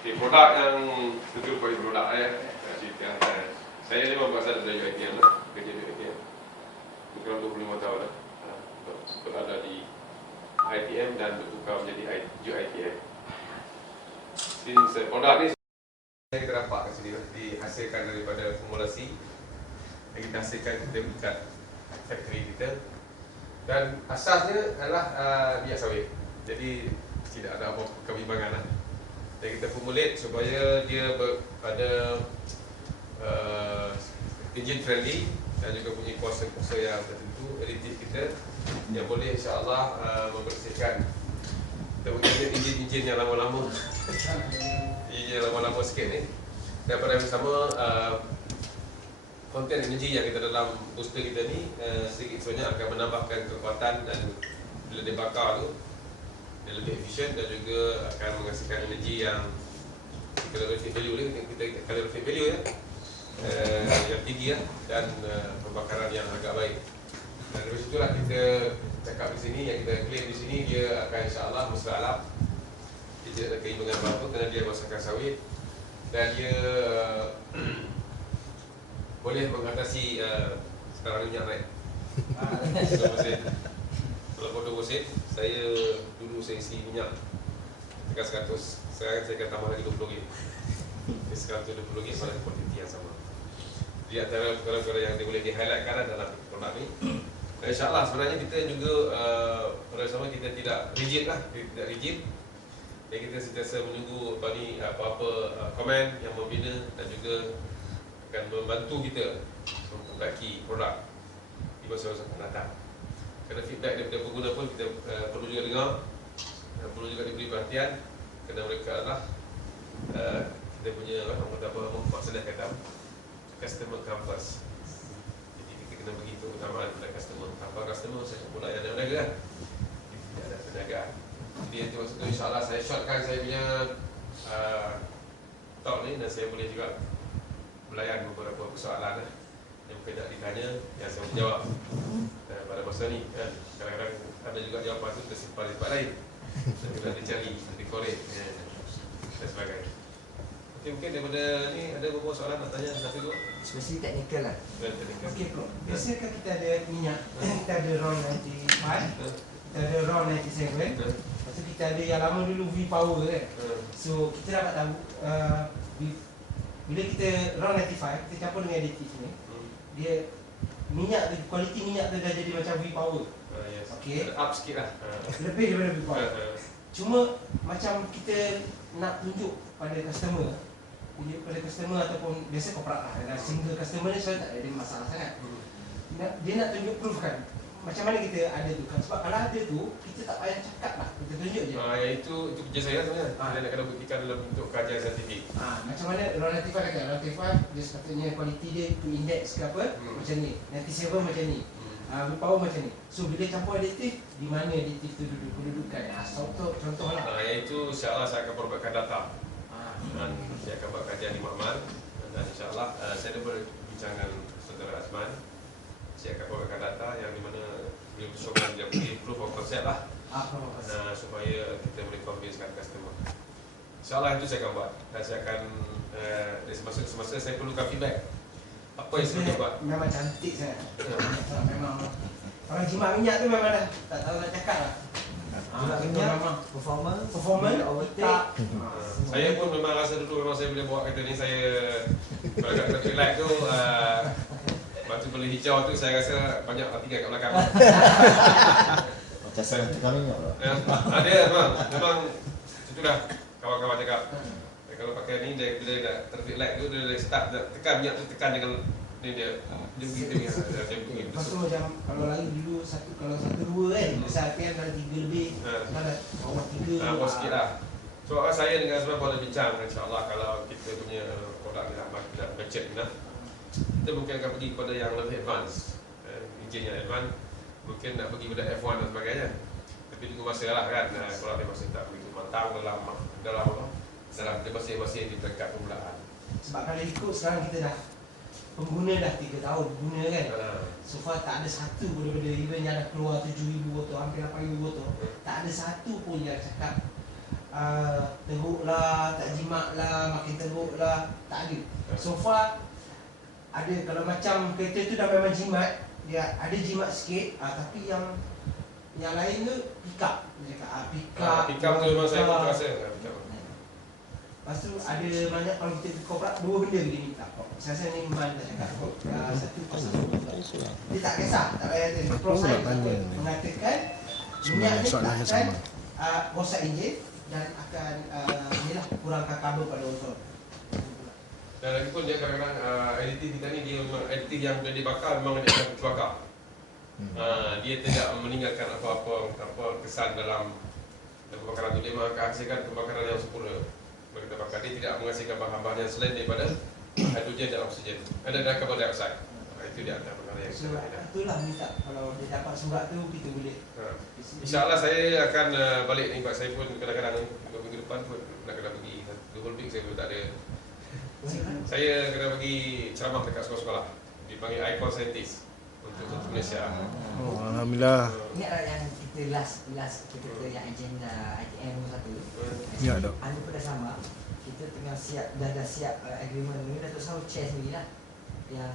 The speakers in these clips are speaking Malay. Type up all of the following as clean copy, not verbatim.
Okay, produk yang tentu produk cerita saya ni memang berasal dari UiTM lah, kerja di UiTM kurang 25 tahun lah, berada di ITM dan bertukar menjadi UiTM. Produk ni yang kita dapat kat sini dihasilkan daripada formulasi yang kita hasilkan kita ikat factory kita, dan asasnya adalah minyak sawit. Jadi tidak ada apa kebimbangan lah. Dan kita formulate supaya dia ada engine friendly dan juga punya kuasa-kuasa yang tertentu, aditif kita yang boleh insyaAllah membersihkan. Kita punya engine yang lama-lama, yang lama-lama sikit ni, dan pada yang sama konten energi yang kita dalam booster kita ni sedikit sebanyak akan menambahkan kekuatan, dan bila dia bakar tu dia lebih efisien dan juga akan menghasilkan energi yang calorific value ni, kita calorific value ya, yang tinggi ya, dan pembakaran yang agak baik. Dan dari situlah kita cakap di sini, yang kita claim di sini, dia akan insyaAllah mesra alam. Dia tidak ada keimbangan apa-apa kerana dia masakan sawit, dan dia boleh mengatasi sekarang minyak naik. Kalau bodoh sen, saya dulu saya isi minyak tekan 100, sekarang saya akan tambah lagi 20 ringgit. Sekarang tu 20 ringgit pada kuantiti yang sama. Di antara perkara-perkara yang dia boleh di-highlightkan dalam produk ni. InsyaAllah sebenarnya kita juga pada sama kita tidak rigid lah, tidak rigid. Dan kita sentiasa menunggu apa-apa komen yang membina dan juga akan membantu kita memperbaiki produk di masa-masa akan datang. Kerana feedback daripada pengguna pun kita perlu juga dengar, perlu juga diberi perhatian, kerana mereka adalah kita punya maksudnya kata customer compass. Jadi kita kena begitu utama kepada customer. Tanpa customer saya pula yang ada tenaga kan? Tidak ada tenaga. Jadi itu maksudnya insyaAllah saya shortkan saya punya talk ni, dan saya boleh juga melayan beberapa persoalan yang mungkin tak ditanya, yang saya menjawab pada masa ni kan. Kadang-kadang ada juga jawapan tu tersimpan di tempat lain dan kita dicari, dikorek dan sebagainya. Okay, mungkin daripada ni ada beberapa soalan nak tanya satu dua? Spesifik teknikal lah. Okey bro, biasanya kita ada minyak, kita ada RON 95, kita ada RON 97, lepas tu kita ada yang lama dulu V-Power kan. So kita dapat tahu bila kita RON 95, kita campur dengan aditif ni, dia minyak tu, kualiti minyak tu dah jadi macam V-Power. Yes. Okey. Up sikit lah. Lebih daripada V-Power. Cuma macam kita nak tunjuk pada customer, ataupun biasa corporate lah, dan single customer ni saya tak ada masalah sangat. Dia nak tunjuk proof kan, macam mana kita ada tu kan. Sebab kalau ada tu, kita tak payah cakap lah, kita tunjuk je. Itu kerja saya sebenarnya. Kita nak kena buktikan dalam bentuk kajian saintifik. Macam mana RON 95 kata, RON 95 dia sepatutnya kualiti dia to index ke apa, macam ni. 97 macam ni, V-Power macam ni. So bila campur aditif, di mana aditif tu duduk kedudukan. Contoh lah. Iaitu insyaAllah saya akan perbuatkan data. Dan saya akan buat kajian di makmal, dan insyaAllah saya dah berbincang dengan saudara Azman. Saya akan buatkan data yang di mana beliau bersama dia beri proof of concept lah, supaya kita boleh convincekan customer. InsyaAllah itu saya akan buat, dan saya akan dari semasa ke semasa saya perlukan feedback apa yang saya buat. Memang cantik saya. Memang orang jimat minyak tu memang dah tak tahu nak cakap lah. Minyak, performance, tak. Saya pun memang rasa dulu memang saya boleh bawa kereta ni. Saya kalau kat traffic light tu batu beli hijau tu saya rasa banyak tinggal kat belakang. Macam saya tekan minyak lah. Ada memang itulah kawan-kawan cakap. Kalau pakai ni dia bila dah traffic light tu dia start tekan minyak tu, tekan dengan ni dia begini. Lepas tu macam kalau lari dulu kalau 1-2 kan, besar kan, kalau 3 lebih, kalau bawah 3 bawah sikit lah. So saya dengan Azman boleh bincang, insyaAllah kalau kita punya produk ni dah budget ni lah, kita mungkin akan pergi kepada yang lebih advance, engine yang advance, mungkin nak pergi kepada F1 dan sebagainya. Tapi tunggu masa lah kan, kalau dia masih tak begitu matang dalam dia masih di peringkat permulaan. Sebab kalau ikut sekarang kita dah pengguna dah 3 tahun guna kan. So far tak ada satu pun daripada even yang dah keluar 7,000 botol, hampir 8,000 botol, tak ada satu pun yang cakap teruk lah, tak jimat lah, makin teruk lah, tak ada. So far ada, kalau macam kereta tu dah memang jimat, dia ada jimat sikit, tapi yang lain tu pick up. Dia cakap Pick up tu memang saya pun terasa. Lepas tu ada banyak, kalau kita tukar pula, dua benda dia minta. Saya rasa ni Iman tak cakap. Satu pasal dia tak kisah, tak payah dia. Proses mengatakan minyak ni akan rosak enjin dan akan inilah kurangkan kabel pada motor. Dan lagi pun dia kadang-kadang additif kita ni, dia memang additif yang bila dibakar memang dia akan terbakar. Dia tidak meninggalkan apa-apa kesan dalam pembakaran tu. Dia menghasilkan pembakaran yang sempurna. Bila kita bakar, dia tidak menghasilkan bahan-bahan yang selain daripada hidrogen dan oksigen. Ada carbon dioxide. Itu dia antara perkara yang So itulah minta, kalau dia dapat surat tu kita boleh. InsyaAllah saya akan balik ni, sebab saya pun kadang-kadang minggu depan pun nak kena pergi Double Peak, saya pun tak ada. Saya kena pergi ceramah dekat sekolah-sekolah, dipanggil Icon Scientist untuk Malaysia. Alhamdulillah. Ingatlah yang kita last kita yang ITM satu. Ya, dok. Anda pun dah sama. Kita tengah siap, dah siap agreement ni. Datuk Saud share sendiri lah. Yang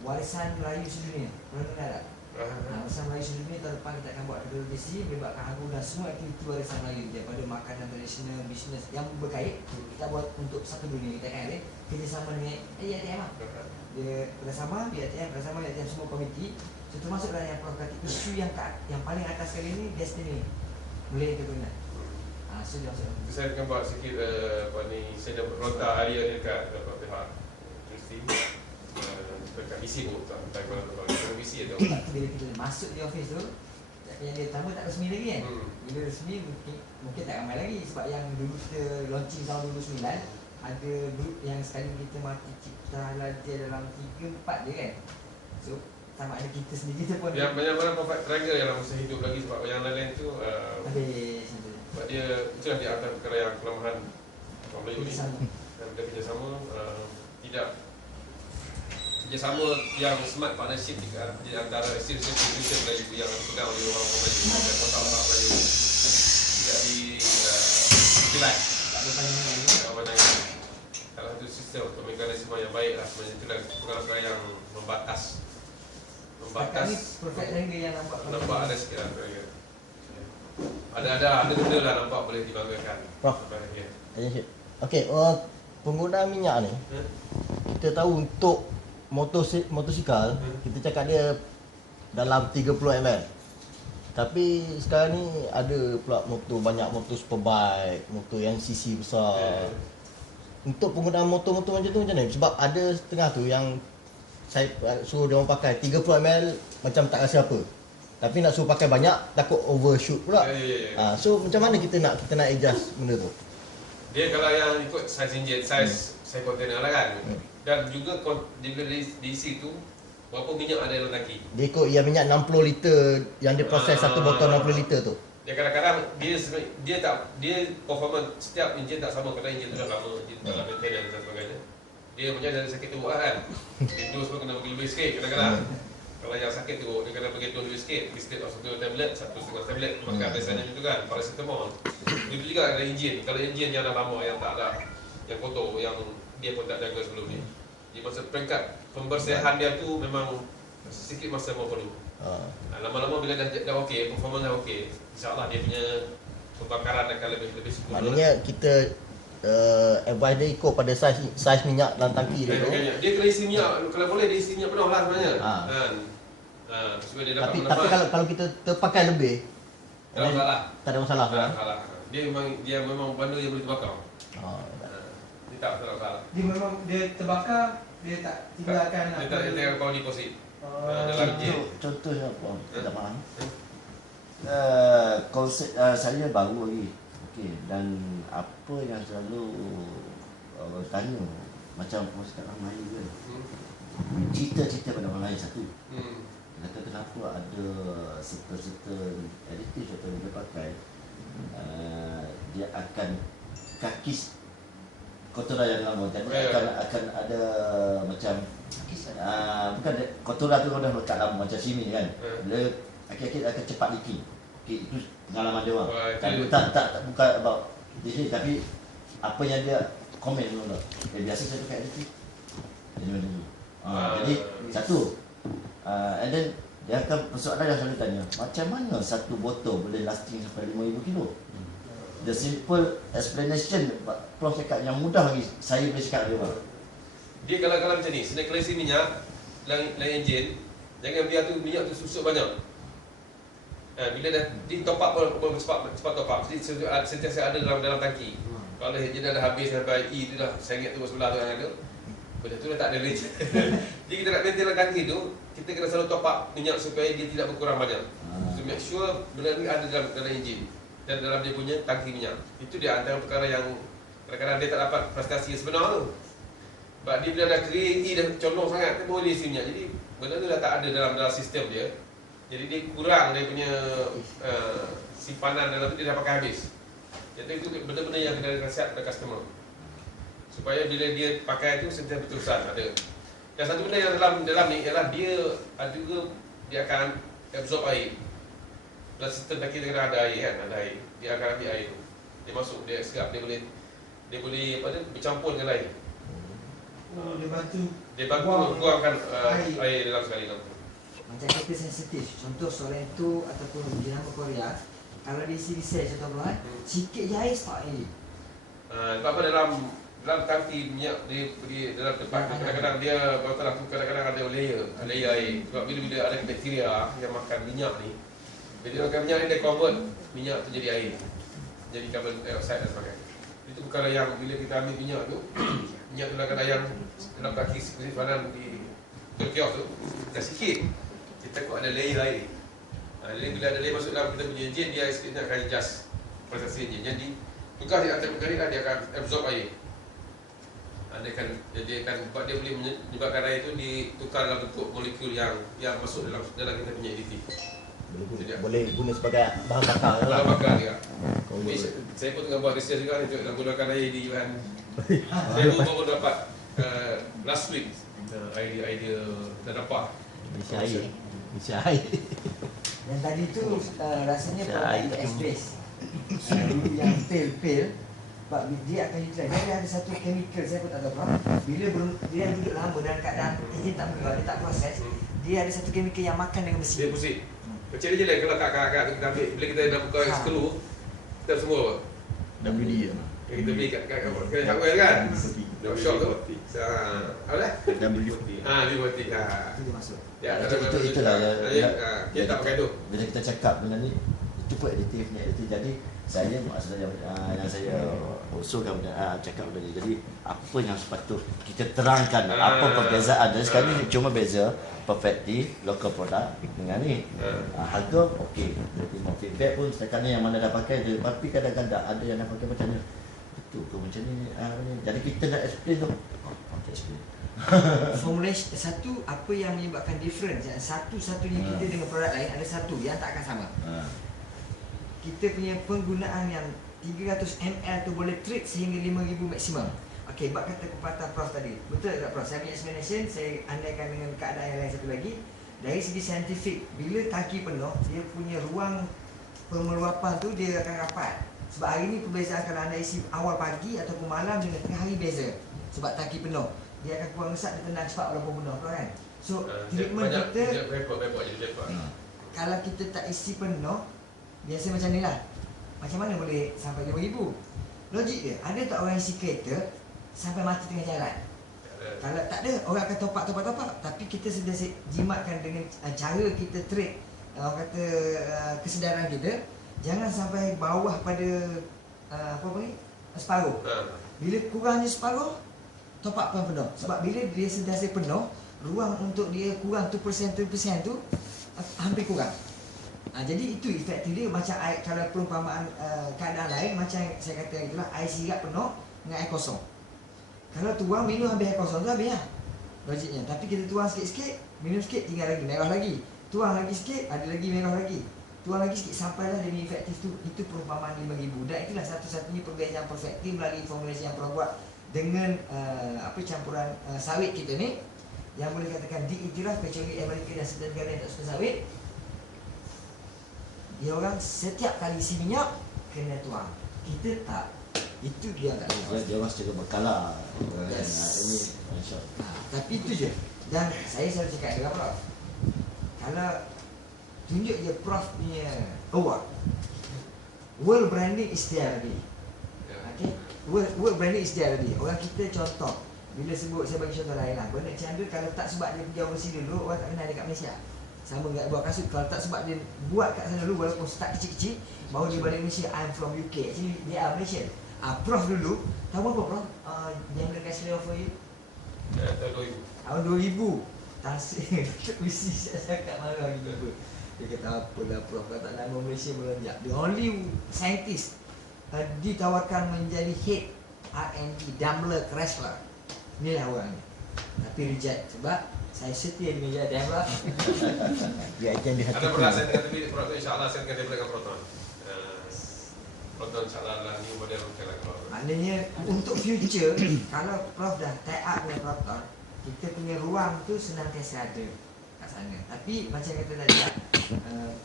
warisan Melayu sedunia. Pernah dengar tak? Warisan Melayu sedunia tahun depan kita akan buat WBC, melibatkan Hagu dan semua aktiviti warisan Melayu, daripada makanan tradisional, bisnes yang berkait. Kita buat untuk satu dunia. Kita akan ada kerjasama dengan ITM lah. Dia kerjasama, ITM kerjasama, ITM semua komiti. So termasuk dalam yang Prof kata, isu yang paling atas kali ni destiny boleh kita guna. So dia masuk. Saya akan buat sikit saya dah berontak hari dekat pihak universiti dekat isi pun tak kalau isi atau bila kita masuk di office tu, yang dia pertama tak resmi lagi kan. Bila resmi mungkin tak ramai lagi, sebab yang dulu kita launching tahun 2009 ada grup yang sekali kita mati cipta halal dia dalam 3-4 dia kan. So sama ada kita sendiri tu pun yang banyak-banyak perfect triangle yang masih hidup lagi, sebab yang lain-lain tu sebab dia itulah dia antara perkara yang kelemahan orang Melayu ni. Dan dia kerjasama tidak kerjasama yang smart partnership di antara institusi Melayu yang pegang oleh orang Melayu dan kotak-kotak Melayu tidak dijelas. tak ada panjang lagi. Salah satu sistem untuk mekanisme yang baik lah sebenarnya, itulah perkara-perkara yang membatas Ni perfect triangle yang nampak ada sikit lah. Ada benda lah nampak boleh dibanggakan. Prof. Okey, penggunaan minyak ni kita tahu untuk motosikal kita cakap dia dalam 30 ml. Tapi sekarang ni ada pula banyak motor superbike, motor yang cc besar. Untuk penggunaan motor-motor macam tu macam mana? Sebab ada setengah tu yang saya suruh dia orang pakai 30 ml macam tak rasa apa. Tapi nak suruh pakai banyak takut overshoot pula. So macam mana kita nak adjust benda tu? Dia kalau yang ikut saiz enjin, saiz kontainer lah kan. Dan juga dia bila diisi tu berapa minyak ada dalam tangki. Dia ikut yang minyak 60 liter yang dia proses satu botol 60 liter tu. Dia kadang-kadang dia performance setiap enjin tak sama, kadang enjin tu dah lama, enjin tu dah maintenance dan sebagainya. Dia macam ada sakit teruk kan. Dia semua kena pergi lebih sikit kadang-kadang. Kalau yang sakit teruk dia kena pergi lebih sikit, instead of 1 tablet, 1,5 tablet makan biasanya macam tu kan, paracetamol. Begitu juga ada enjin. Kalau enjin yang dah lama, yang tak ada, yang kotor, yang dia pun tak jaga sebelum ni. Di masa peringkat pembersihan dia tu memang sikit masa yang perlu. Lama-lama bila dah okey, performance dah okey, insya-Allah dia punya pembakaran akan lebih sempurna. Maknanya kita advice dia ikut pada saiz minyak dalam tangki dia tu. Dia kena isi minyak, kalau boleh dia isi minyak penuh lah sebenarnya. Kan. Supaya dia dapat Tapi kalau kita terpakai lebih, tak ada masalah. Tak ada masalah. Tak ada masalah. Dia memang benda yang boleh terbakar. Dia tak masalah. Dia memang dia terbakar, dia tak tinggalkan Dia tak tinggalkan power deposit. Dalam enjin. Contohnya apa? Tak faham. Konsep saya baru lagi. Okey, dan apa yang selalu orang tanya macam sekarang main kan. Cerita-cerita pada orang lain satu. Kata kenapa ada serta-serta additif atau dia pakai dia akan kakis kotoran yang lama dan akan ada macam bukan kotoran tu dah lekat lama macam sini kan. Dia akhir-akhir akan cepat leaking. Okay, itu pengalaman dia orang. Tak bukan about Jadi tapi apa yang dia komen dulu tak? Biasa saya pakai itu. Jadi macam tu. Jadi satu, and then dia akan persoalan yang selalu tanya, macam mana satu botol boleh lasting sampai 5,000 kilo? The simple explanation, Prof cakap yang mudah lagi saya boleh cakap dia. Dia kalau macam ni, sedang kelasi minyak dalam enjin, jangan biar tu minyak tu susut banyak. Bila dah di top up pun cepat top up. Jadi sentiasa ada dalam tangki. Kalau enjin dah habis sampai E tu dah, sengit tu sebelah tu yang ada. Benda tu dah tak ada lagi. Jadi kita nak maintain dalam tangki tu, kita kena selalu top up minyak supaya dia tidak berkurang banyak. So make sure benda ni ada dalam enjin dan dalam dia punya tangki minyak. Itu dia antara perkara yang kadang-kadang dia tak dapat prestasi yang sebenar tu. Sebab dia bila dah kering, dah condong sangat, dia boleh isi minyak. Jadi benda tu dah tak ada dalam sistem dia. Jadi dia kurang dia punya simpanan dalam tu, dia dah pakai habis. Jadi itu benda-benda yang kena nasihat kepada customer. Supaya bila dia pakai tu sentiasa berterusan ada. Dan satu benda yang dalam ni ialah dia ada juga dia akan absorb air. Dalam sistem tangki dia kena ada air kan, ada air. Dia akan ambil air tu. Dia masuk, dia serap, dia boleh apa dia bercampur dengan air. Dia bantu buangkan air dalam sekali dalam tu. Macam kita sensitif, contoh Sorento ataupun jenama Korea, kalau dia isi research contoh sikit je air start air. Sebab apa dalam tangki minyak dia dalam tempat kadang-kadang dia botol tu kadang-kadang ada layer air. Sebab bila ada bakteria yang makan minyak ni, bila dia makan minyak ni dia convert minyak tu jadi air. Jadi carbon dioxide dan sebagainya. Itu perkara yang bila kita ambil minyak tu, minyak tu kadang-kadang yang dalam tangki simpanan di kios tu dah sikit. Kita takut ada layer air. Bila ada layer masuk dalam kita punya enjin, dia sikit akan adjust proses enjin. Jadi tugas dia akan berkali dia akan absorb air. Dia akan buat dia boleh menyebabkan air itu ditukar dalam bentuk molekul yang masuk dalam kita punya additif. Boleh guna sebagai bahan bakar lah. Bahan bakar juga. Saya pun tengah buat research juga dalam gunakan air di UN. Saya pun baru dapat last week idea dah dapat. Misi air. Dan tadi tu rasanya produk S-base. Dulu yang pale sebab dia akan utilize. Dia ada satu chemical, saya pun tak tahu apa. Bila dia duduk lama dalam keadaan dia tak bergerak, dia tak proses, dia ada satu chemical yang makan dengan mesin. Dia pusing. Macam je lah kalau kakak kita ambil, bila kita dah buka skelu, kita semua apa? WD ya. Kita beli kat hardware kan? Shop tu. Apa dah? WD. WD. Itu dia masuk. Itulah dia tak pakai tu. Bila kita cakap benda ni, itu pun additif ni. Jadi saya maksudnya yang saya usulkan cakap benda ni. Jadi apa yang sepatut kita terangkan apa perbezaan. Jadi sekarang ni cuma beza perfectly local product dengan ni. Harga okey. Jadi feedback pun setakat ni yang mana dah pakai je. Tapi kadang-kadang ada yang dah pakai macam ni. Betul ke macam ni? Jadi kita nak explain tu. Okay, explain. Formulation satu, apa yang menyebabkan difference satu-satunya kita dengan produk lain ada satu yang tak akan sama. Kita punya penggunaan yang 300 ml tu boleh treat sehingga 5,000 maksimum. Okey, bab kata pepatah Prof tadi. Betul tak Prof? Saya punya explanation, saya andaikan dengan keadaan yang lain satu lagi. Dari segi saintifik, bila tangki penuh, dia punya ruang pemeluapan tu dia akan rapat. Sebab hari ni perbezaan kalau anda isi awal pagi ataupun malam dengan tengah hari beza. Sebab tangki penuh, dia akan kurang resap, dia tenang cepat walaupun penuh kan. So, treatment kita kalau kita tak isi penuh, biasa macam ni lah. Macam mana boleh sampai 5,000? Logik dia, ada tak orang isi kereta sampai mati tengah jalan? Kalau tak ada, orang akan top up. Tapi kita sudah jimatkan dengan cara kita trade, orang kata kesedaran kita, jangan sampai bawah pada separuh. Bila kurangnya separuh, top up pun penuh. Sebab bila dia sentiasa penuh, ruang untuk dia kurang 2% tu hampir kurang. Jadi itu efektif dia. Macam air, kalau perumpamaan keadaan lain, macam saya kata itulah, air sirap penuh dengan air kosong. Kalau tuang minum habis air kosong tu habis lah logiknya. Tapi kita tuang sikit-sikit, minum sikit, tinggal lagi, merah lagi. Tuang lagi sikit, ada lagi merah lagi. Tuang lagi sikit, sampailah dia efektif tu. Itu perumpamaan 5,000. Dan itulah satu-satunya perbezaan perfektif melalui formulasi yang Prof buat dengan campuran sawit kita ni, yang boleh katakan diiktiraf kecuali Amerika dan sebagian negara yang tak suka sawit. Dia orang setiap kali isi minyak kena tuang. Kita tak. Itu dia tak lepas. Dia masih juga berkala. Yes. Ini masya. Tapi itu je. Dan saya selalu cakap dengan Prof, kalau tunjuk je Prof punya award, world branding is there already. Okay? World branding is there already. Orang kita contoh, bila sebut, saya bagi contoh lain lah. Bernard Chandler kalau tak sebab dia pergi overseas dulu, orang tak kenal dia kat Malaysia. Sama dengan buat kasut, kalau tak sebab dia buat kat sana dulu, walaupun start kecil-kecil, baru dia balik Malaysia, I'm from UK. Actually, dia are Malaysian. Prof dulu, tahu apa Prof? Gambler Casino for you? Tahun 2000. Tahun 2000. Tasik, mesti saya cakap malu lagi tiba. Dia kata apalah Prof, kata nama Malaysia melonjak. The only scientist ditawarkan menjadi head R&D, Daimler Chrysler. Inilah orangnya. Tapi reject sebab saya setia dengan dia Daimler. Dia akan di hati. Anda pernah saya dengan TV Proton, insyaAllah saya akan developkan Proton. Proton insyaAllah adalah new model Proton. Maknanya untuk future, kalau Prof dah tie up dengan Proton, kita punya ruang tu senantiasa ada kat sana. Tapi macam kata tadi,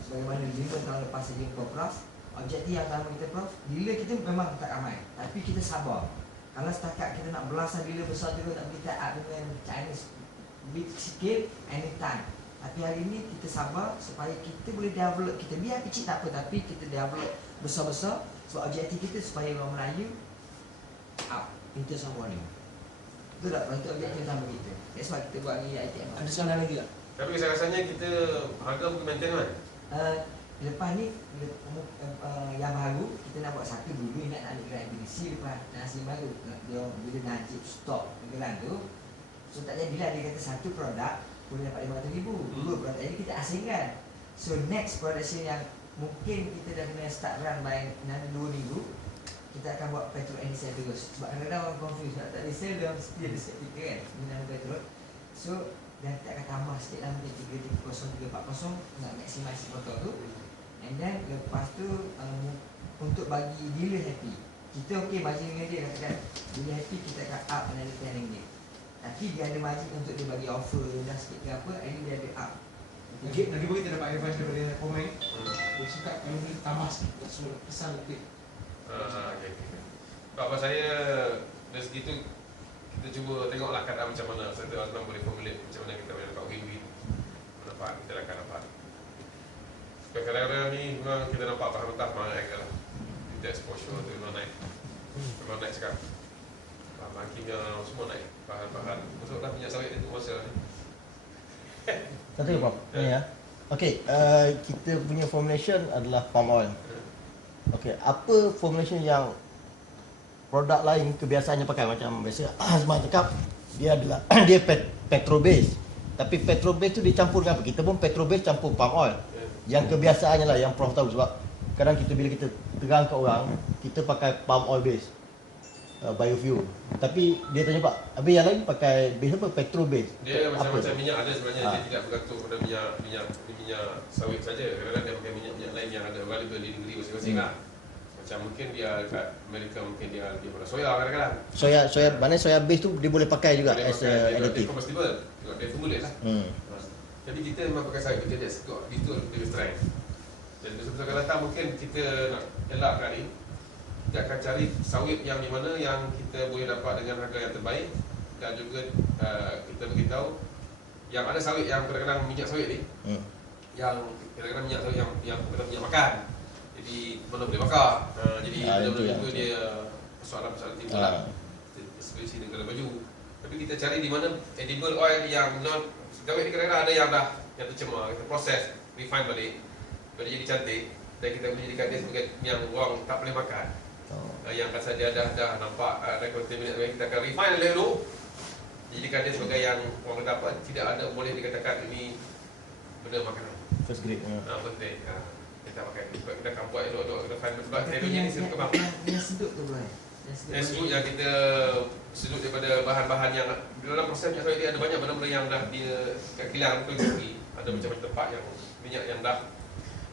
sebagaimana 5 tahun lepas saya jumpa Prof, objektif yang pertama kita Prof, bila kita memang tak ramai, tapi kita sabar. Kalau setakat kita nak belasan bila besar tu tak boleh tie up dengan Chinese big scale anytime. Tapi hari ini kita sabar supaya kita boleh develop, kita biar kecil tak apa, tapi kita develop besar-besar. Sebab objektif kita supaya orang Melayu up into someone new. Betul tak? Itu objektif utama kita. That's why kita buat ni ITM. Ada soalan lagi tak? Tapi rasanya kita harga mungkin maintain kan? Lepas ni yang baru kita nak buat satu dulu nak gerak edisi. Lepas nasi baru dia bila Najib stop gerak tu, so tak jadilah dia kata satu produk boleh dapat 500,000, dua produk jadi kita asingkan. So next production yang mungkin kita dah kena start run by nanti 2 minggu, kita akan buat petrol NDC terus. Sebab kadang-kadang orang confuse, tak ada sel dia mesti ada sertifikat kan minum petrol. So dan kita akan tambah sikit lah mungkin 330, 340 nak maximize motor tu. And then lepas tu untuk bagi dealer happy, kita okey margin dengan dia katakan dealer happy kita akan up another RM10. Tapi dia ada margin untuk dia bagi offer dah sikit ke apa, and dia ada up. Lagi pun kita dapat advice daripada komen. Dia cakap kalau boleh tambah sikit suruh pesan lebih. Okay. Apa saya dari segitu kita cuba tengoklah keadaan macam mana. Saya tak boleh formulate macam mana kita boleh dapat win-win. Dapat kita akan dapat. Kadang-kadang ni memang kita nampak bahan mentah mana angle lah. Kita exposure tu memang naik. Memang naik sekarang. Bahan kimia semua naik. Bahan-bahan. Masuklah minyak sawit itu masa ni. Satu ke Prof? Ni ya. Okey, kita punya formulation adalah palm oil. Okey, apa formulation yang produk lain kebiasaannya pakai macam biasa Azman cakap dia adalah dia petrol base. Tapi petrol base tu dicampur dengan apa? Kita pun petrol base campur palm oil. Yang kebiasaannya lah yang Prof tahu sebab kadang kita bila kita terang ke orang, kita pakai palm oil base. Biofuel. Tapi dia tanya Pak, habis yang lain pakai base apa? Petrol base. Dia macam-macam minyak ada sebenarnya. Dia tidak bergantung pada minyak sawit saja. Kadang-kadang dia pakai minyak lain yang ada available di negeri masing-masing lah. Macam mungkin dia kat Amerika mungkin dia pada soya kadang-kadang. Soya mana soya base tu dia boleh pakai juga dia as a additive. Dia combustible. Dia formulate lah. Jadi kita memang pakai sawit kita just got itu lebih strength. Dan besar-besar akan datang mungkin kita nak elakkan ni, kita akan cari sawit yang di mana yang kita boleh dapat dengan harga yang terbaik. Dan juga kita beritahu yang ada sawit yang kadang-kadang minyak sawit ni yang kadang-kadang minyak sawit yang bukan minyak makan. Jadi mana boleh bakar. Jadi benda-benda itu dia persoalan-persoalan timbul lah. Especially negara baju. Tapi kita cari di mana edible oil yang non sawit ni kadang-kadang ada yang dah yang tercemar, kita proses, refine balik, boleh jadi cantik dan kita boleh jadikan dia sebagai yang orang tak boleh makan. Yang rasa dia dah nampak ada kontaminat, kita akan refine dulu, jadikan dia sebagai yang orang kata apa, tidak ada boleh dikatakan ini benda makanan. First grade. Penting. Kita pakai sebab kita akan buat elok-elok refine sebab Tapi teknologi ni sebab kembang. yang sedut tu boleh. Sedut yang kita sedut daripada bahan-bahan yang dalam proses minyak sawit dia ada banyak benda-benda yang dah dia kat kilang tu lagi. Ada macam-macam tempat yang minyak yang dah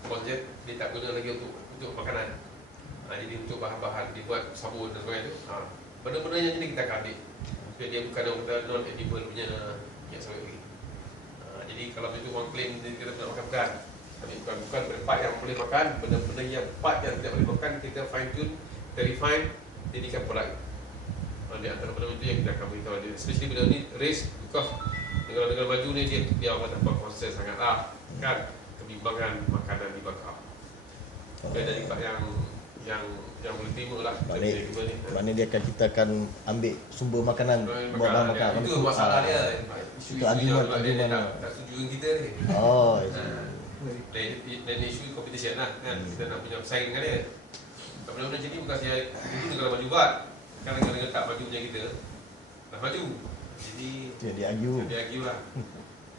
konjet dia tak guna lagi untuk makanan. Jadi untuk bahan-bahan dibuat sabun dan sebagainya tu. Benda-benda yang ini kita akan ambil. Supaya dia bukan orang kata non-edible punya minyak sawit lagi. Jadi kalau begitu orang claim dia kita nak makan bukan. Tapi bukan part yang boleh makan, benda-benda yang part yang tidak boleh makan kita fine tune, kita refine jadikan produk. Di antara benda itu yang kita akan beritahu dia. Especially benda ni race, because negara-negara maju ni dia akan dapat concern sangat lah, kan, kebimbangan makanan dibakar. Dia jadi yang boleh terima lah. Maknanya kita akan ambil sumber makanan buat bahan makan. Itu masalah dia. Isu argument dia tak setuju dengan kita ni. Oh, dan isu competition lah, kan, kita nak punya bersaing dengan dia. Tak benda-benda macam ni bukan saja itu negara maju buat. Kan negara-negara tak maju punya kita dah maju. Jadi dia argue lah.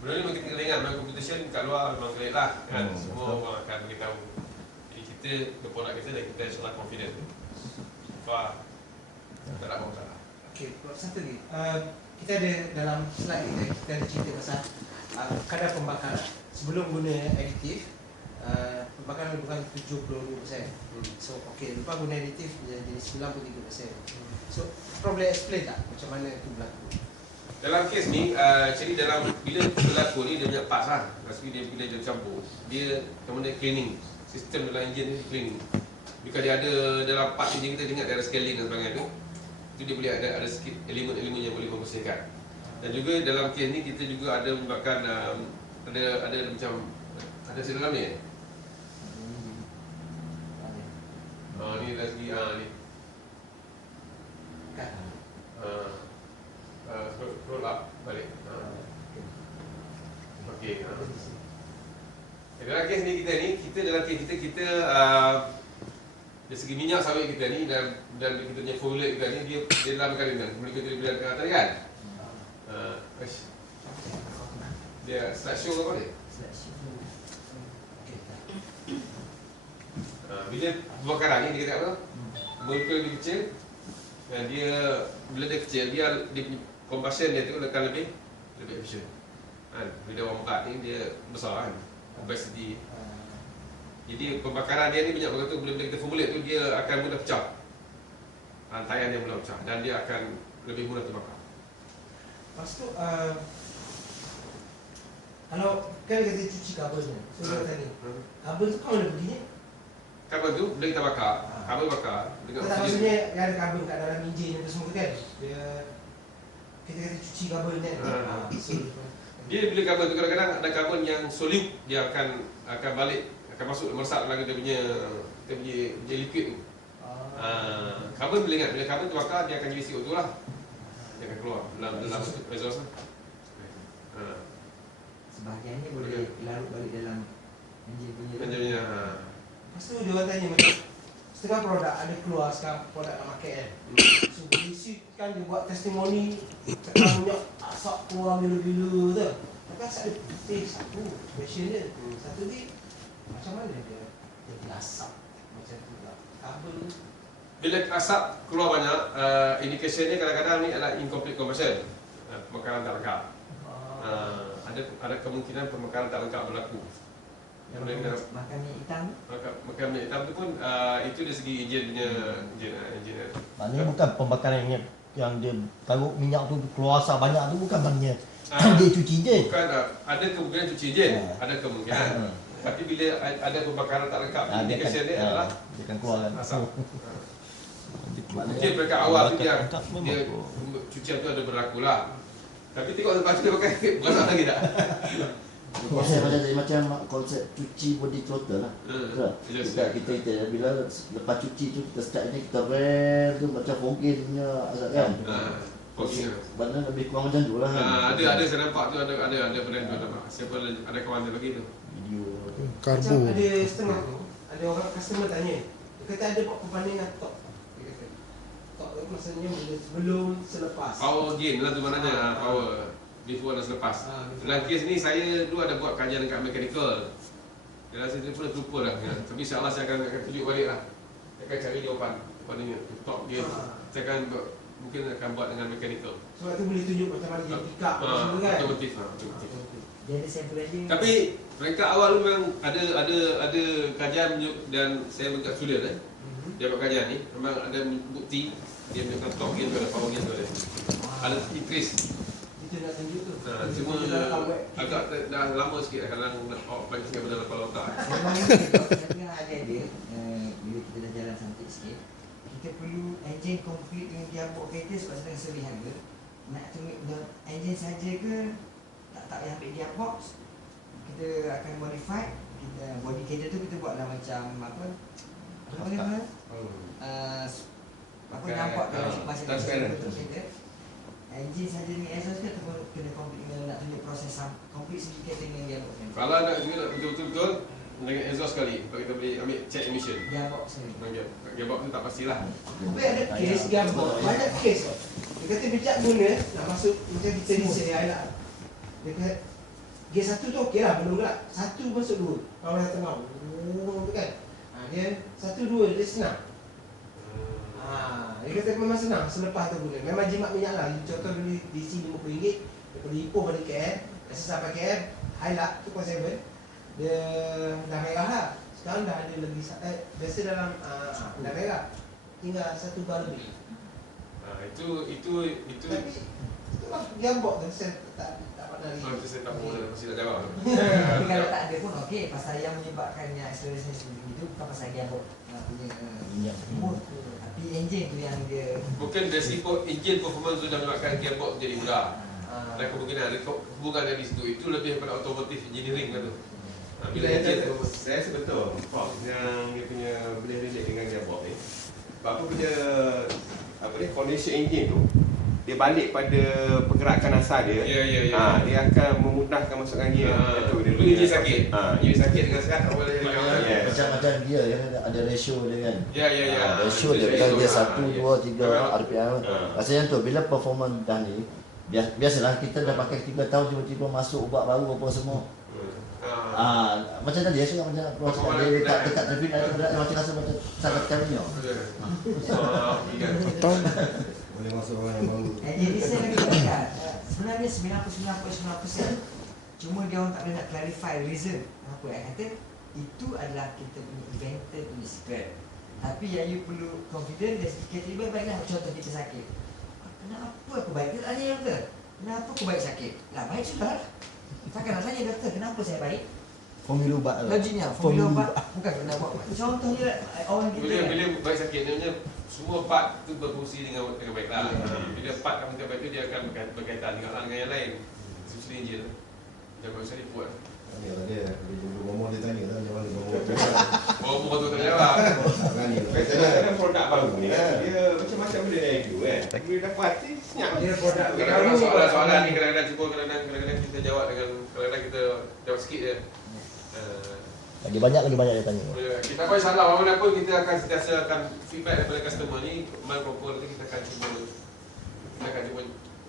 Benda ni kita kena ingat, memang competition kat luar memang gelap lah, kan. Semua orang akan beritahu. Jadi kita berproduk kita dan kita insyaAllah confident. Faham? Tak ada masalah. Okey, satu lagi. Kita ada dalam slide kita ada cerita pasal kadar pembakaran. Sebelum guna aditif, pembakaran bukan 72%. So, okey, lepas guna aditif jadi 93%. So, boleh explain tak macam mana itu berlaku? Dalam kes ni, jadi bila berlaku ni dia punya parts lah. Maksudnya dia bila dia campur, dia kemudian cleaning. Sistem dalam enjin ni cleaning. Jika dia ada dalam part enjin kita ingat dia ada scaling dan sebagainya tu, itu dia boleh ada sikit elemen-elemen yang boleh membersihkan. Dan juga dalam kes ni kita juga ada menyebabkan ada macam ada sel dalam ni. Ni dari segi ni. Kan? Roll up balik. Okey. Dalam kes ni kita dalam kes kita dari segi minyak sawit kita ni dan kita punya formula kita ni dia dalam kalian boleh kita bilang kat atas kan. Dia slideshow apa dia? Bila pembakaran ni dia kata apa? Molekul lebih kecil dan dia bila dia kecil dia punya combustion dia tu akan lebih efisien. Kan? Bila orang buka ni dia besar kan. Capacity. Jadi pembakaran dia ni banyak begitu bila kita formulate tu dia akan mudah pecah. Rantaian dia mudah pecah dan dia akan lebih mudah terbakar. Lepas tu kalau kan kita cuci kabel ni. So tadi. Kabel tu kau mana perginya? Kabel tu bila kita bakar, kabel bakar dengan Tak maksudnya yang ada kabel kat dalam enjin itu semua kan. Kita cuci kabel ni. Dia bila kabel tu kadang-kadang ada kabel yang solid dia akan balik akan masuk meresap dalam kita punya liquid tu. Kabel boleh ingat bila kabel terbakar dia akan jadi CO2 lah. Dia akan keluar dalam exhaust lah. Sebahagiannya boleh larut balik dalam enjin punya. Lepas tu dia orang tanya macam setengah produk ada keluar sekarang produk nak market kan. So polisi kan dia buat testimoni tekan minyak asap keluar bila-bila tu. Tapi asap dia putih satu special dia. Satu ni macam mana dia asap macam tu lah. Kabel Bila asap keluar banyak, indication dia kadang-kadang ni adalah incomplete combustion. Pembakaran tak lengkap. Ada kemungkinan pembakaran tak lengkap berlaku. Yang makan minyak hitam. Makan minyak hitam tu pun itu dari segi enjin punya enjin. Maknanya bukan pembakaran yang dia taruh minyak tu keluar asap banyak tu bukan maknanya dia cuci je. Bukan, ada kemungkinan cuci enjin, ada kemungkinan. Tapi bila ada pembakaran tak lengkap, indication dia adalah dia akan keluar kan asap. Mungkin mereka awal tu dia cucian tu ada berlaku lah. Tapi tengok lepas tu dia pakai berasap lagi tak? Konsep macam konsep cuci body throttle lah. Kita bila lepas cuci tu kita start ni kita rem tu macam Volkswagen punya asap kan. Benda lebih kurang macam tu lah kan. Ada saya nampak tu ada brand tu nampak. Siapa ada kawan dia bagi tu. Video Karbo. macam ada setengah tu, ada orang customer tanya, dia kata ada buat perbandingan top. Dia kata top tu maksudnya sebelum selepas. Power gain lah tu maknanya, power before dan selepas. Dalam kes ni saya dulu ada buat kajian dekat mechanical. Dia rasa dia pun dah terlupa dah. Tapi insyaAllah saya akan tunjuk balik lah. Saya akan cari jawapan pada top gain. Saya akan mungkin akan buat dengan mechanical. Sebab tu boleh tunjuk macam mana dia tikap macam tu kan. Otomotif. Dia ada sampel aja. Tapi mereka awal memang ada kajian dan saya dekat student dia buat kajian ni memang ada bukti dia punya top gain tu ada, power gain tu ada increase. Itu nak tunjuk tu. Cuma agak dah lama sikit kadang nak bagi benda kepala otak. Saya tengah ada dia bila kita dah jalan cantik sikit. kita perlu enjin komplit dengan gearbox kereta sebab sedang servis harga. Nak tunggu enjin saja ke tak payah ambil gearbox, kita akan modify. Kita body kereta tu kita buatlah macam apa namanya, apa nampak dalam masa kereta. Enjin saja dengan exhaust ke ataupun kena komplit dengan nak tunjuk proses komplit segi kereta dengan gearbox. Kalau nak juga nak betul-betul dengan exhaust sekali, kalau kita boleh ambil check emission. Gearbox ni. Gearbox tu tak pastilah. Tapi ada case gearbox, banyak case. Dia kata bijak guna nak masuk macam kita ni saya lah. Dia kata gear 1 tu okey lah, belum gelap. 1 masuk 2. Kalau dah tengah. Oh tu kan. Dia 1 2 dia senang. Dia kata memang senang selepas tu guna. Memang jimat minyak lah. Contoh beli DC RM50, daripada Ipoh pada KL, rasa sampai KL, Hilux 2.7, dia dah merah lah. Sekarang dah ada lagi, biasa dalam dah merah. Tinggal 1 bar lebih. Itu Tapi itulah gearbox tu saya tak pernah itu saya tak boleh mesti tak jawab. Tapi kalau tak ada pun okey, pasal yang menyebabkannya acceleration seperti itu bukan pasal gearbox punya minyak. Tapi enjin tu yang dia Bukan dari segi engine performance sudah menyebabkan gearbox jadi mudah. Dan kemungkinan ada hubungan dari situ. Itu lebih kepada automotive engineering kan tu. Bila engine tu saya rasa betul Fox yang dia punya boleh relate dengan gearbox ni. Sebab apa punya foundation engine tu dia balik pada pergerakan asal dia. Ya. Dia akan memudahkan masukkan gear. Itu dia Engine sakit. Engine sakit dengan sekat tak boleh jadi. Macam dia yang ada ratio dia kan. Ya. Ratio dia bukan dia 1, 2, 3 RPM. Rasanya tu bila performance dah ni biasalah kita dah pakai 3 tahun tiba-tiba masuk ubat baru apa semua. Macam tadi saya macam proses dia dekat traffic light macam rasa macam sangat terminal. Potong. Boleh masuk orang yang baru. jadi saya lagi cakap sebenarnya 99.9% cuma dia orang tak boleh nak clarify reason apa yang kata itu adalah kita punya inventor punya secret. Tapi yang you perlu confident dan tiba-tiba baiklah contoh kita sakit. Kenapa aku baik? Dia tanya doktor, kenapa aku baik sakit? Lah baik sudah lah. Takkan nak tanya doktor kenapa saya baik? Formula ubat. Logiknya formula ubat bukan kena buat. Contohnya orang kita Bila baik sakit dia semua part tu berfungsi dengan baiklah. Bila part kamu baik tu dia akan berkaitan dengan yang lain. Especially engine. Jangan usah dibuat. Dia ngomong dia tanya lah macam mana Ngomong tu tak jawab. Kadang-kadang produk baru ni dia macam-macam benda review kan. Bila dapat hati senyap. Dia produk Kadang-kadang soalan ni kadang-kadang cuba kadang-kadang kita jawab dengan kadang-kadang kita jawab sikit je. Lagi banyak dia tanya. Kita apa salah mana pun kita akan sentiasa akan feedback daripada customer ni mal proper nanti kita akan cuba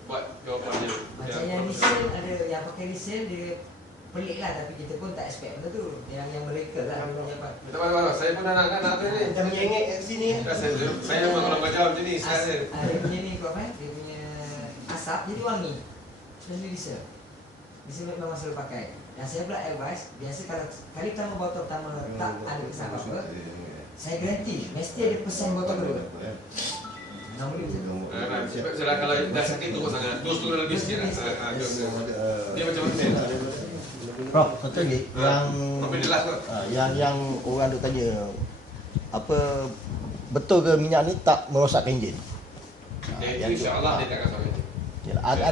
buat jawapannya. macam yang resale ada yang pakai resale dia pelik lah tapi kita pun tak expect benda tu. Yang mereka lah yang punya apa. Tak apa-apa, saya pun nak tu ni. Kita menyengit kat sini. Saya memang kalau baca macam ni saya. Dia punya ni kau apa? Dia punya asap jadi wangi. Especially resale. Resale memang selalu pakai. Dan saya pula advice, biasa kalau kali pertama botol pertama tak ada kesan apa, saya garanti mesti ada persen botol kedua. Nombor dia. Sebab kalau dah sakit tu sangat, dos tu lebih sikit lah. Dia macam mana? Prof, satu lagi yang orang tu tanya apa betul ke minyak ni tak merosakkan enjin? InsyaAllah dia tak akan sampai.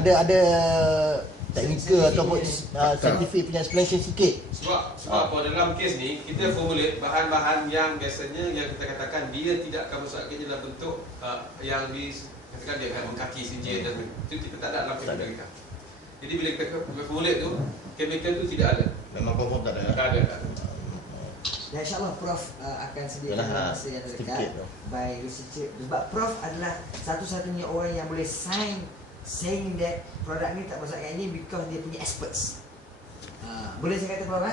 Ada teknikal ataupun scientific punya explanation sikit. Sebab apa dalam kes ni kita formulate bahan-bahan yang biasanya yang kita katakan dia tidak akan merosakkan dalam bentuk yang dikatakan dia akan mengkaki enjin dan itu kita tak ada dalam chemical kita. Jadi bila kita formulate tu chemical tu tidak ada. Memang confirm tak ada. Tak ada. Dan insyaAllah Prof akan sediakan masa yang terdekat by researcher. Sebab Prof adalah satu-satunya orang yang boleh saying that produk ni tak merosakkan ini because dia punya experts. Boleh saya kata Prof?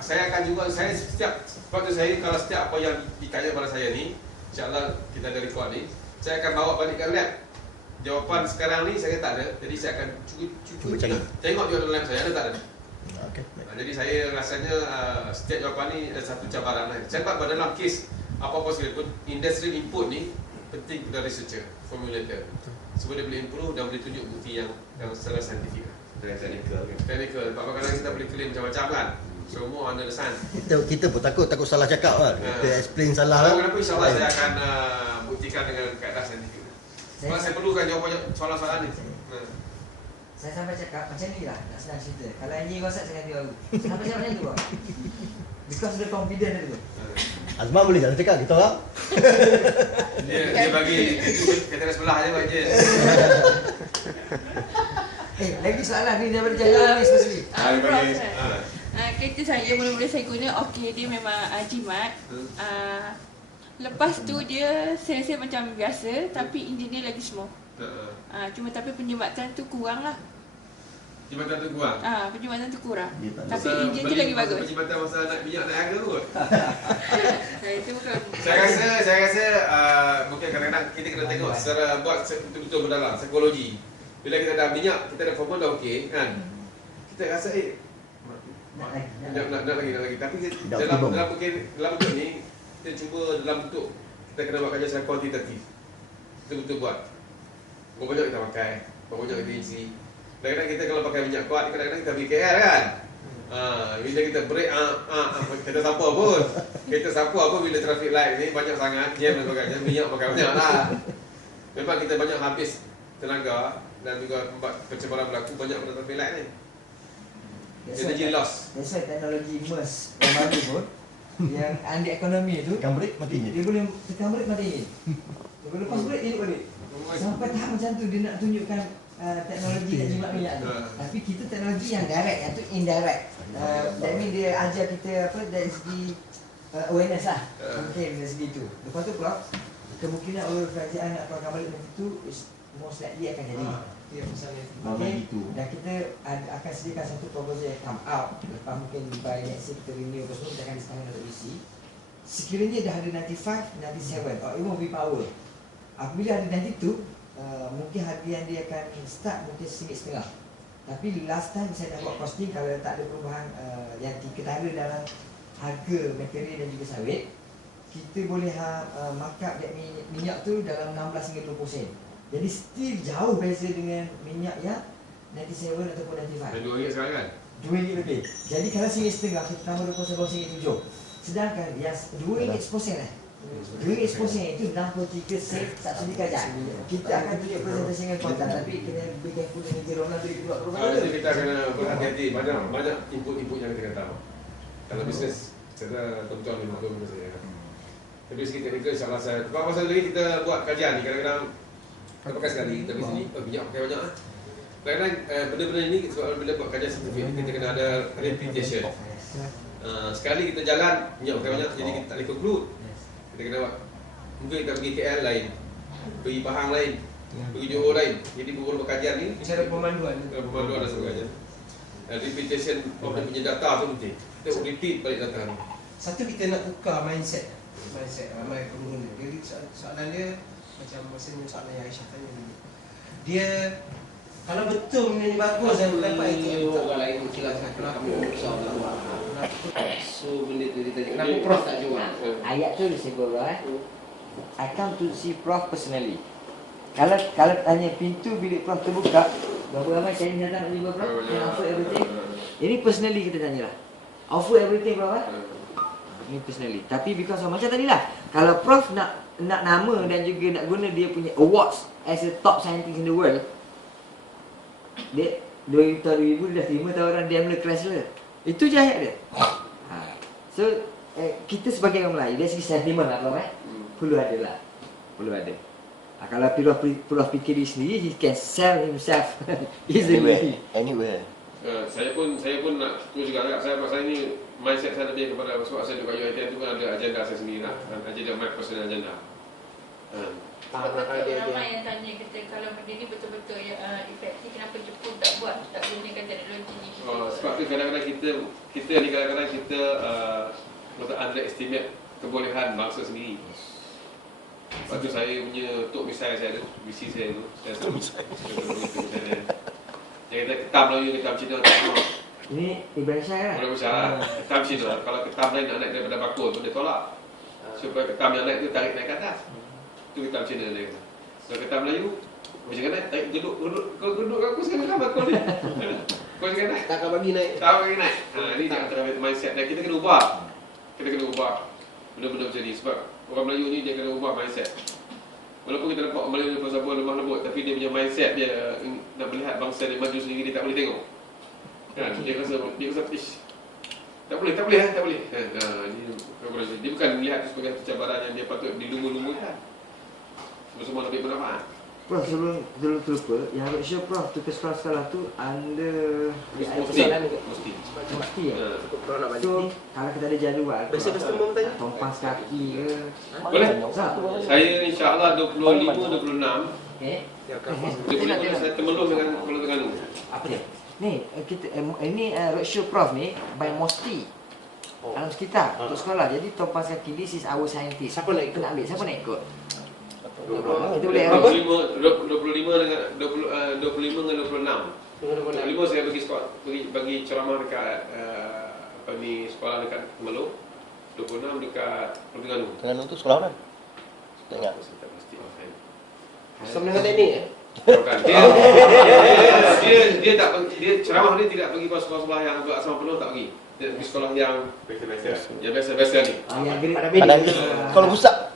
Saya akan juga setiap sebab tu saya kalau setiap apa yang ditanya pada saya ni insyaAllah kita ada record ni saya akan bawa balik ke lab. Jawapan sekarang ni saya tak ada. Jadi saya akan cuba tengok juga dalam lab saya ada tak ada. Okay. Jadi saya rasanya setiap jawapan ni ada satu cabaran lah. Sebab pada dalam kes apa-apa sekalipun industrial input ni penting kepada researcher, formulator. Supaya dia boleh improve dan boleh tunjuk bukti yang secara saintifik. Dari technical kan. Technical. Sebab kadang-kadang kita boleh claim macam-macam kan. Semua under the sun. Kita pun takut salah cakap lah. Kita explain salah lah. Kenapa insyaAllah saya akan buktikan dengan keadaan saintifik. Sebab saya perlukan jawapan soalan-soalan ni. Saya sampai cakap macam ni lah, nak senang cerita. Kalau Anjing rosak saya ganti baru. Sampai cakap macam tu bang. Because the confident tu. Azman boleh jangan cakap kita orang. Dia bagi kata sebelah je buat je. Lagi soalan ni daripada jalan ni especially. Kereta saya mula-mula saya guna okey, dia memang jimat. Lepas tu dia saya rasa macam biasa tapi enjin dia lagi smooth. Cuma tapi penjimatan tu kurang lah. Penjimatan tu kurang? Penjimatan tu kurang. Tapi Masa enjin dia lagi bagus. Penjimatan masa naik minyak naik harga kot. Itu bukan. Saya rasa mungkin kadang-kadang kita kena tengok secara buat betul-betul mendalam psikologi. Bila kita dah minyak, kita dah formula dah okey kan. Kita rasa nak lagi. Tapi dalam bentuk ni kita cuba dalam bentuk kita kena buat kajian secara kuantitatif. Kita betul buat. Berapa banyak kita pakai, berapa banyak kita isi. Kadang-kadang kita kalau pakai minyak kuat, kadang-kadang kita pergi KL kan. Bila kita break, kita siapa pun. Kita siapa pun bila traffic light ni banyak sangat, jam dan sebagainya, minyak pakai banyak lah. Memang kita banyak habis tenaga dan juga pencemaran berlaku banyak pada traffic light ni. Energy loss. That's why teknologi MERS yang baru pun yang anti ekonomi tu Tekan break mati dia boleh tekan break mati. Dia lepas break hidup balik. Sampai tahap macam tu dia nak tunjukkan teknologi yang jimat minyak tu. Tapi kita teknologi yang direct, yang tu indirect. That means dia ajar kita dari segi awareness lah. Mungkin dari segi tu. Lepas tu Prof, kemungkinan orang kerajaan nak keluarkan balik macam tu most likely akan jadi. Ya, misalnya Okay. Dan kita akan sediakan satu proposal yang come out. Lepas mungkin by next year kita renew apa semua, kita akan disahkan untuk isi. Sekiranya dah ada 95, 97 or even V-Power. Apabila ada 92, mungkin harga dia akan start mungkin RM1.5. Tapi last time saya dah buat costing, kalau tak ada perubahan yang ketara dalam harga material dan juga sawit, kita boleh markup minyak tu dalam 16 hingga 20 sen. Jadi still jauh beza dengan minyak yang 97 ataupun 95. Dan RM2 sekarang kan? RM2 lebih. Jadi kalau RM1.5 kita tambah 20 sen bawah RM1.7. Sedangkan yang RM2 10% RM2 10% itu 63 sen subsidi kajak. Kita akan tunjuk presentasi dengan kontak, tapi kena lebih careful dengan Jerome lah untuk buat perubahan Jadi tu. kita kena berhati-hati, banyak input-input yang kita kena tahu. Dalam bisnes, saya tuan-tuan ni maklum dengan saya. Dari segi teknikal, insyaAllah saya beberapa masa lagi kita buat kajian ni, kadang-kadang kita pakai sekali, tapi sini minyak pakai banyak. Kadang-kadang benda-benda ni sebab bila buat kajian saintifik ni kita kena ada repetition. Sekali kita jalan minyak pakai banyak, jadi kita tak boleh conclude. Kita kena buat, mungkin kita pergi KL lain, pergi Pahang lain, pergi Johor lain. Jadi beberapa kajian ni cara pemanduan. Pemanduan dan sebagainya. Repetition of the punya data tu penting. Kita repeat balik data ni. Satu kita nak tukar mindset ramai pengguna. Jadi soalan dia macam maksudnya soalan yang Aisyah tanya dulu. Dia kalau betul benda ni bagus dan dapat itu orang lain mengkilafkan kenapa so benda tu dia tanya kenapa Prof tak jual. Ayat tu dia sebut I come to see Prof personally. Kalau tanya pintu bilik Prof terbuka, berapa ramai cari datang nak jumpa Prof? Yang offer everything. Ini personally kita tanya lah. Offer everything Prof Ini personally. Tapi because of macam tadi lah, kalau Prof nak nama dan juga nak guna dia punya awards as a top scientist in the world, dia 2000 dia dah terima tawaran Daimler Chrysler. Itu je ayat dia. So kita sebagai orang Melayu dari segi sentiment lah Prof perlu ada lah. Perlu ada. Kalau Prof fikir diri sendiri, he can sell himself easily. Anywhere. Saya pun nak terus juga agak saya ni mindset saya lebih kepada sebab saya duduk kat UiTM tu kan ada agenda saya sendiri lah, agenda my personal agenda. Betul ramai yang tanya kita kalau benda ni betul-betul efektif, kenapa Jepun tak buat, tak gunakan teknologi ni? Sebab tu kadang-kadang kita ni kadang-kadang kita underestimate kebolehan bangsa sendiri. Lepas tu saya punya tok misai saya tu, visi saya tu, saya selalu yang kita ketam Melayu, ketam Cina tak semua. Ini Ibrahim Syah kan? Boleh bersyarat, ketam Cina, kalau ketam lain nak naik daripada bakul tu dia tolak. Supaya ketam yang naik tu tarik naik ke atas. Itu ketam Cina dia kata. Kalau ketam Melayu, macam mana naik, tarik geduk, kalau geduk aku sekarang kan bakul ni. Kau cakap naik? Tak akan bagi naik. Tak bagi naik. Ini dia antara mindset dan kita kena ubah. Kita kena ubah benda-benda macam ni sebab orang Melayu ni dia kena ubah mindset. Walaupun kita nampak Melayu ni pasal lemah lembut, tapi dia punya mindset dia nak melihat bangsa dia maju sendiri dia tak boleh tengok. Kan? Dia rasa ish, tak boleh. Dia bukan melihat sebagai cabaran yang dia patut dilunggu-lunggukan. Semua lebih bermanfaat. Prof, sebelum terlupa, yang roadshow Prof tu ke sekolah-sekolah tu anda Mesti. ya? So, kalau kita ada jadual Biasa-biasa mau bertanya? Tompas kaki ke? Boleh? Tak. Saya insya-Allah 25, 26. Okay. 25 saya temelung dengan Kuala Terengganu. Apa dia? Ni, kita ini roadshow Prof ni by Mosti. Dalam sekitar untuk sekolah. Jadi Tompas kaki this is our scientist. Siapa nak ikut? Kita ambil. Siapa nak ikut? Kita boleh 25 dengan 26. 25 saya pergi sekolah, bagi ceramah dekat sekolah dekat Temelung. 26 dekat Kuala Terengganu. Terengganu tu sekolah mana? Tak ingat. Tak pasti offhand. Sama dengan teknik Bukan. Dia ceramah dia tidak pergi ke sekolah-sekolah yang berasrama penuh, tak pergi. Dia pergi sekolah yang biasa-biasa ni. Yang grade Pada Kalau rusak.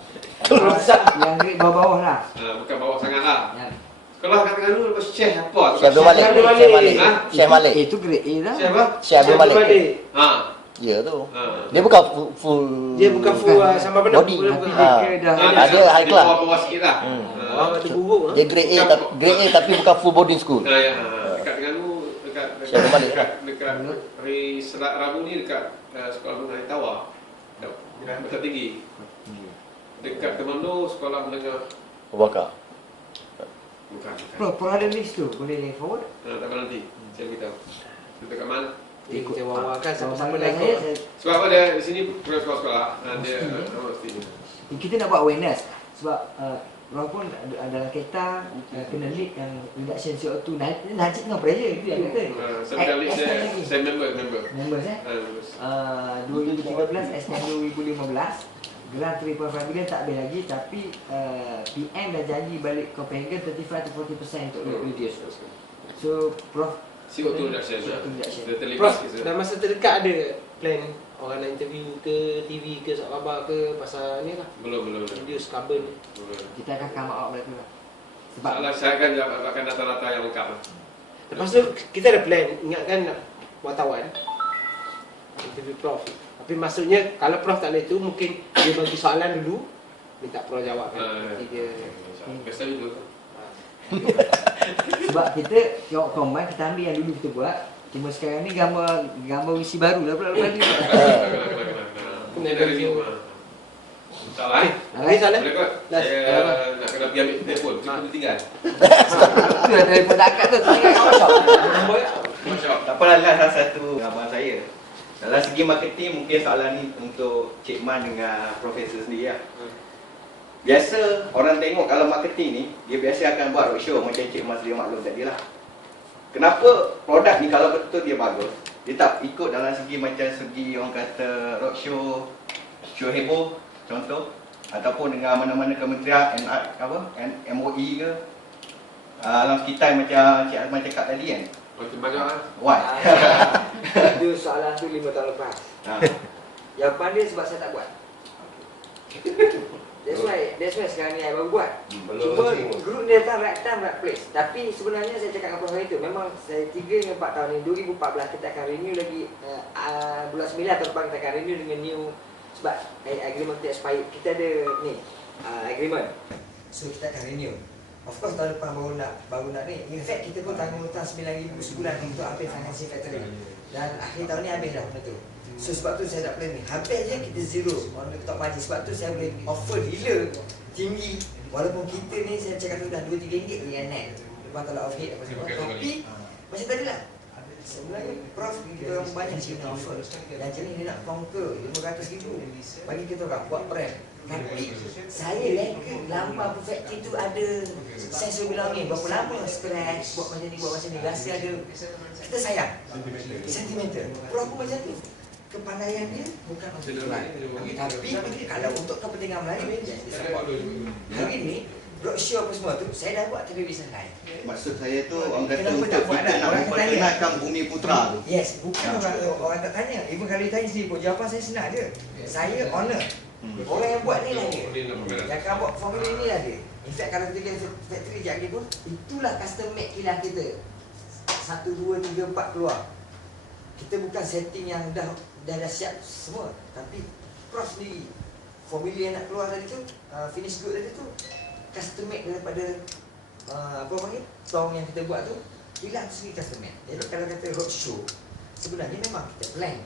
yang grade bawah-bawah lah. Bukan bawah sangat lah. Ya. Sekolah kat Terengganu lepas Syekh apa? Syekh Abdul Malik. Ha? Syekh Malik. Itu grade A lah. Syekh apa? Syekh Abdul Malik. Ha. Ya tu. Ha. Dia bukan full. Dia bukan full sama benar. Body. Tapi Ha. dia dah Ada high class. Bawah sikit lah. Orang ada buruk. Dia grade A tapi bukan full boarding school. Ya. Dekat Terengganu, Syekh Abdul Malik lah. dekat hari Rabu ni dekat sekolah menengah Tawar. Besar tinggi. Dekat Temenloh sekolah menengah Abu Bakar. bukan. Pro ada list tu. Boleh forward? Tak apa nanti. Saya beritahu. Dekat mana? Kita wawarkan sama-sama Sama nak ikut. Sebab apa dia di sini program sekolah-sekolah. Dia mesti. Kita nak buat awareness sebab walaupun dalam kereta kena lead yang reduction CO2 Najib dengan pressure itu yang kata. Saya bukan lead saya member. Members 2013 SN 2015 grant 3.5 billion tak habis lagi tapi PM dah janji balik Copenhagen 35 to 40% untuk reduce. So Prof CO2 reduction. Dia terlibat Prof, sikit. dalam masa terdekat ada plan orang nak interview ke TV ke Sok Khabar ke pasal ni lah Belum. reduce carbon. kita akan come out balik tu lah. Sebab Sebab saya akan dapatkan data-data yang lengkap lah. Lepas tu kita ada plan, ingatkan wartawan interview Prof. Tapi maksudnya kalau Prof tak boleh tu mungkin dia bagi soalan dulu minta Prof jawab kan. Nanti dia Biasa itu. sebab kita tengok combine kita ambil yang dulu kita buat. Cuma sekarang ni gambar visi baru lah pula lepas ni. Kena dari sini. Salah eh? Lagi soalan? Boleh kot? Last. Saya nak kena pergi ambil telefon. Kita tinggal. Tu lah telefon dekat tu tinggal kat workshop. Tak apalah, salah satu abang saya. Dalam segi marketing mungkin soalan ni untuk Cik Man dengan Profesor sendiri lah. Biasa orang tengok kalau marketing ni, dia biasa akan buat roadshow macam Cik Man sedia maklum tadi lah. Kenapa produk ni kalau betul dia bagus, dia tak ikut dalam segi macam segi orang kata roadshow, show heboh contoh, ataupun dengan mana-mana kementerian MOE ke dalam sekitar macam Cik Azman cakap tadi kan. Macam banyak lah. Why? Itu soalan tu 5 tahun lepas. Jawapan dia sebab saya tak buat. That's why sekarang ni saya baru buat. Cuma group dia datang right time, right place. Tapi sebenarnya saya cakap dengan Prof itu, memang saya 3 hingga 4 tahun ni, 2014 kita akan renew lagi bulan 9 tahun depan kita akan renew dengan new. Sebab agreement kita expired. Kita ada ni agreement. So kita akan renew. Of course tahun depan baru nak ni. In fact kita pun tanggung hutang 9,000 sebulan untuk habis financing factory. Dan akhir tahun ni habis dah benda tu. So sebab tu saya tak plan ni. Habis je kita zero on the top margin. Sebab tu saya boleh offer dealer tinggi. Walaupun kita ni saya cakap tu dah RM2-3 yang net. Lepas tak lah off head apa semua. Tapi macam tadi lah. Sebenarnya Prof kita orang banyak kita offer. Dan jadi dia nak conquer 500,000 bagi kita orang buat prank. Tapi saya reka lambang perfecti tu ada. Saya suruh bilang ni berapa lama scratch buat macam ni, buat macam ni. Rasa ada. Kita sayang sentimental. Prof pun macam tu. Kepandaian dia bukan untuk jual. Tapi kalau untuk kepentingan Melayu, hari ni roadshow apa semua tu saya dah buat tapi bisa lain. Maksud saya tu orang kata Kenapa untuk tak buat kita dah? nak Orang kata memperkenalkan Bumi Putra tu. Yes, bukan orang tak tanya. Even kalau ditanya sendiri pun jawapan saya senang je. Saya honor. Orang yang buat ni lah dia. Yang akan buat formula ni lah dia. In fact kalau kita lihat factory sekejap lagi pun, itulah custom made kilang kita. 1, 2, 3, 4 keluar. Kita bukan setting yang dah siap semua, tapi Prof sendiri formula yang nak keluar tadi tu, finish good tadi tu custom made daripada apa panggil tong yang kita buat tu, kilang tu sendiri custom made. Jadi kalau kata roadshow, sebenarnya memang kita plan,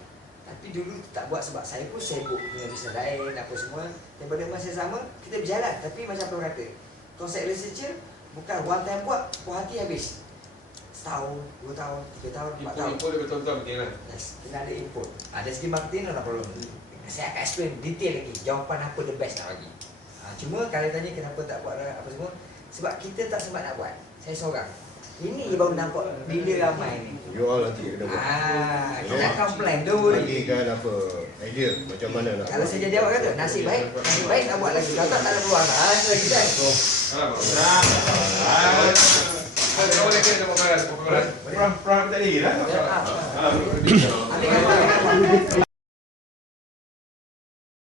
tapi dulu tak buat sebab saya pun sibuk dengan bisnes lain apa semua. Dan pada masa sama kita berjalan, tapi macam Prof kata, konsep researcher bukan one time buat puas hati habis. Setahun, 2 tahun, 3 tahun, 4 tahun. Input dia betul-betul mungkin lah. Yes, kena ada input. Dari segi marketing tak problem. Saya akan explain detail lagi jawapan apa the best nak bagi. Cuma kalau tanya kenapa tak buat apa semua, sebab kita tak sempat nak buat. Saya seorang. Ini baru nampak bila ramai ni. You all nanti kena buat. Kita akan plan dulu. Bagikan apa idea macam mana nak. Kalau saya jadi awak kata nasib baik tak buat lagi. Kalau tak ada peluang lah. Lagi kan. Kau boleh kena dapat peran. Perang tak lagi lah. Ada